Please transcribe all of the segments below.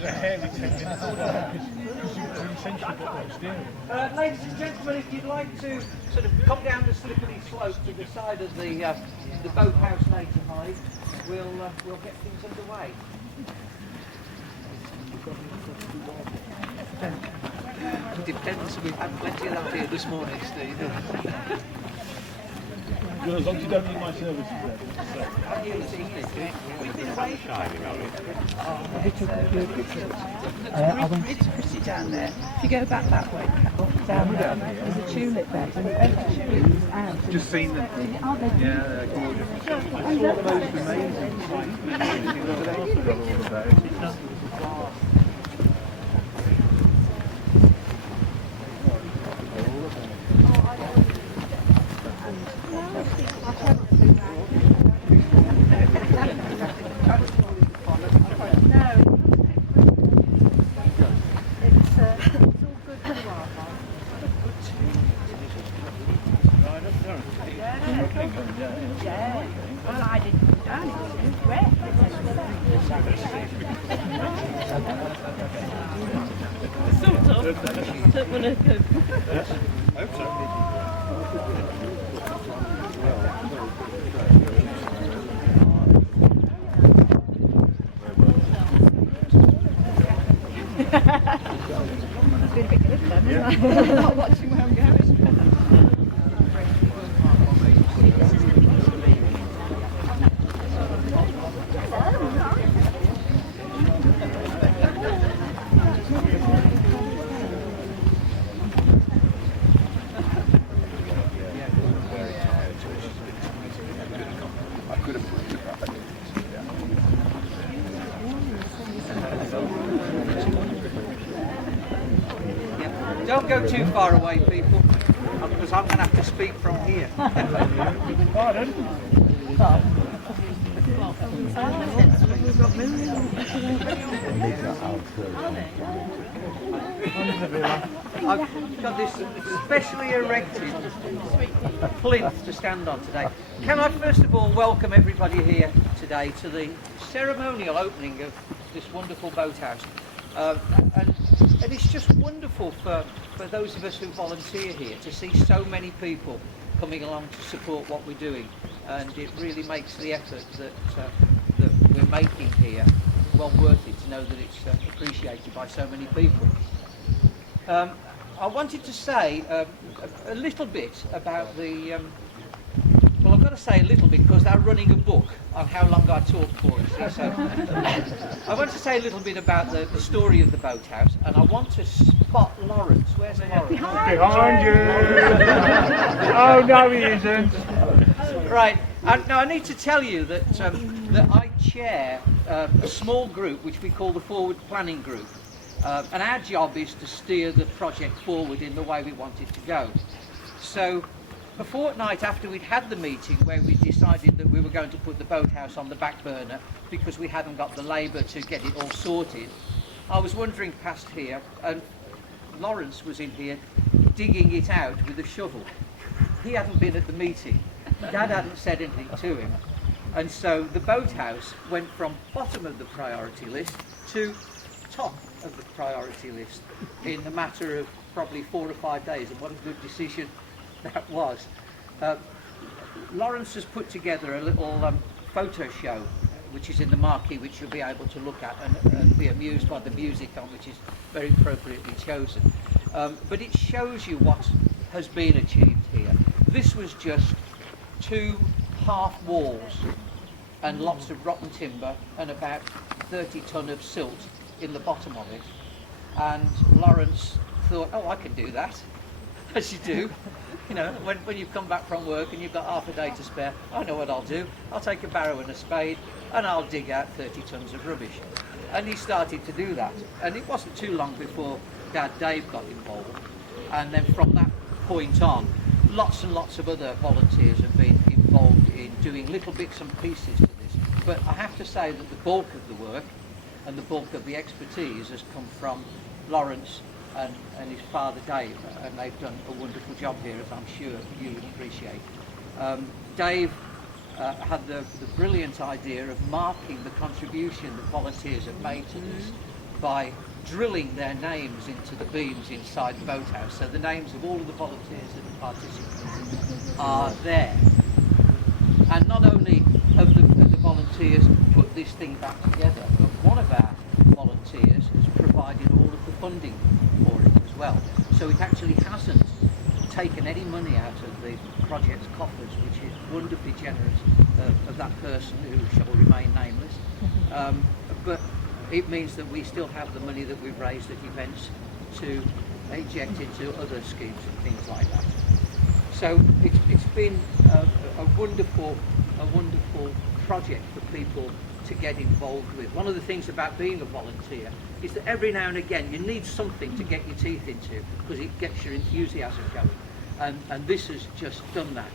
Ladies and gentlemen, if you'd like to sort of come down the slippery slope to the side of the Boathouse native hide, we'll get things underway. Depends. We've had plenty of that here this morning, Steve. As long as you don't need my services then. We've been away shining on it. It's pretty down there. If you go back that way, down there, there's a tulip bed and every tulip is out. Just seen them. Yeah, they're gorgeous. I saw the most amazing sight. Well, I didn't go down, it was wet. Sort of. Don't want to go. Hope so. It's been a bit good then, isn't it? Not watching where I'm going. Don't go too far away, people, because I'm going to have to speak from here. Pardon? I've got this specially erected plinth to stand on today. Can I first of all welcome everybody here today to the ceremonial opening of this wonderful boathouse. And it's just wonderful for those of us who volunteer here to see so many people coming along to support what we're doing, and it really makes the effort that we're making here well worth it to know that it's appreciated by so many people. I wanted to say a little bit about the well, I've got to say a little bit because they're running a book on how long I talk for, you see. So I want to say a little bit about the story of the boathouse, and I want to spot Laurence. Where's Laurence? Behind you! Oh, no, he isn't. Right. Now I need to tell you that that I chair a small group which we call the Forward Planning Group, and our job is to steer the project forward in the way we want it to go. So a fortnight after we'd had the meeting where we decided that we were going to put the boathouse on the back burner because we hadn't got the labour to get it all sorted, I was wandering past here and Laurence was in here digging it out with a shovel. He hadn't been at the meeting. Dad hadn't said anything to him. And so the boathouse went from bottom of the priority list to top of the priority list in a matter of probably 4 or 5 days, and what a good decision that was. Laurence has put together a little photo show which is in the marquee, which you'll be able to look at and be amused by the music on, which is very appropriately chosen. But it shows you what has been achieved here. This was just 2 half walls and lots of rotten timber and about 30 tonne of silt in the bottom of it. And Laurence thought, oh, I can do that, as you do. You know, when you've come back from work and you've got half a day to spare, I know what I'll do. I'll take a barrow and a spade and I'll dig out 30 tonnes of rubbish. And he started to do that. And it wasn't too long before Dad Dave got involved. And then from that point on, lots and lots of other volunteers have been involved in doing little bits and pieces to this. But I have to say that the bulk of the work and the bulk of the expertise has come from Laurence and his father Dave, and they've done a wonderful job here, as I'm sure you would appreciate. Dave had the brilliant idea of marking the contribution that volunteers have made to this, by drilling their names into the beams inside the boathouse. So the names of all of the volunteers and the participants are there. And not only have the volunteers put this thing back together, but one of our volunteers has provided all of the funding for it as well. So it actually hasn't taken any money out of the project's coffers, which is wonderfully generous of that person who shall remain nameless. But it means that we still have the money that we've raised at events to inject into other schemes and things like that. So it's been a wonderful project for people to get involved with. One of the things about being a volunteer is that every now and again you need something to get your teeth into, because it gets your enthusiasm going. And this has just done that.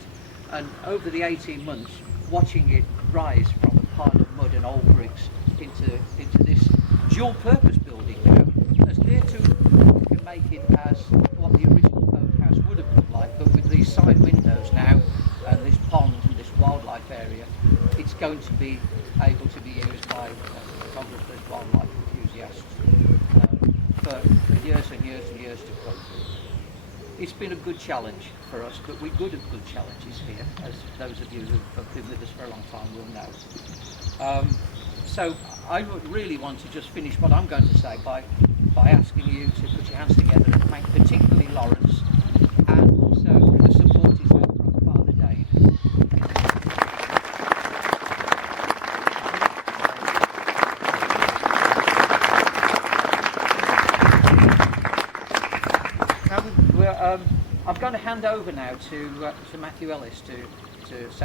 And over the 18 months, watching it rise from a pile of mud and old bricks into this dual-purpose building now, as near to we can make it as what the original boathouse would have looked like, but with these side windows now and this pond and this wildlife area, it's going to be able to be used by photographers, wildlife enthusiasts for years and years and years to come. It's been a good challenge for us, but we're good at good challenges here, as those of you who have been with us for a long time will know. So I would really want to just finish what I'm going to say by asking you to put your hands together and thank particularly Laurence and also the support he's had from Father Dave. I'm going to hand over now to Matthew Ellis to say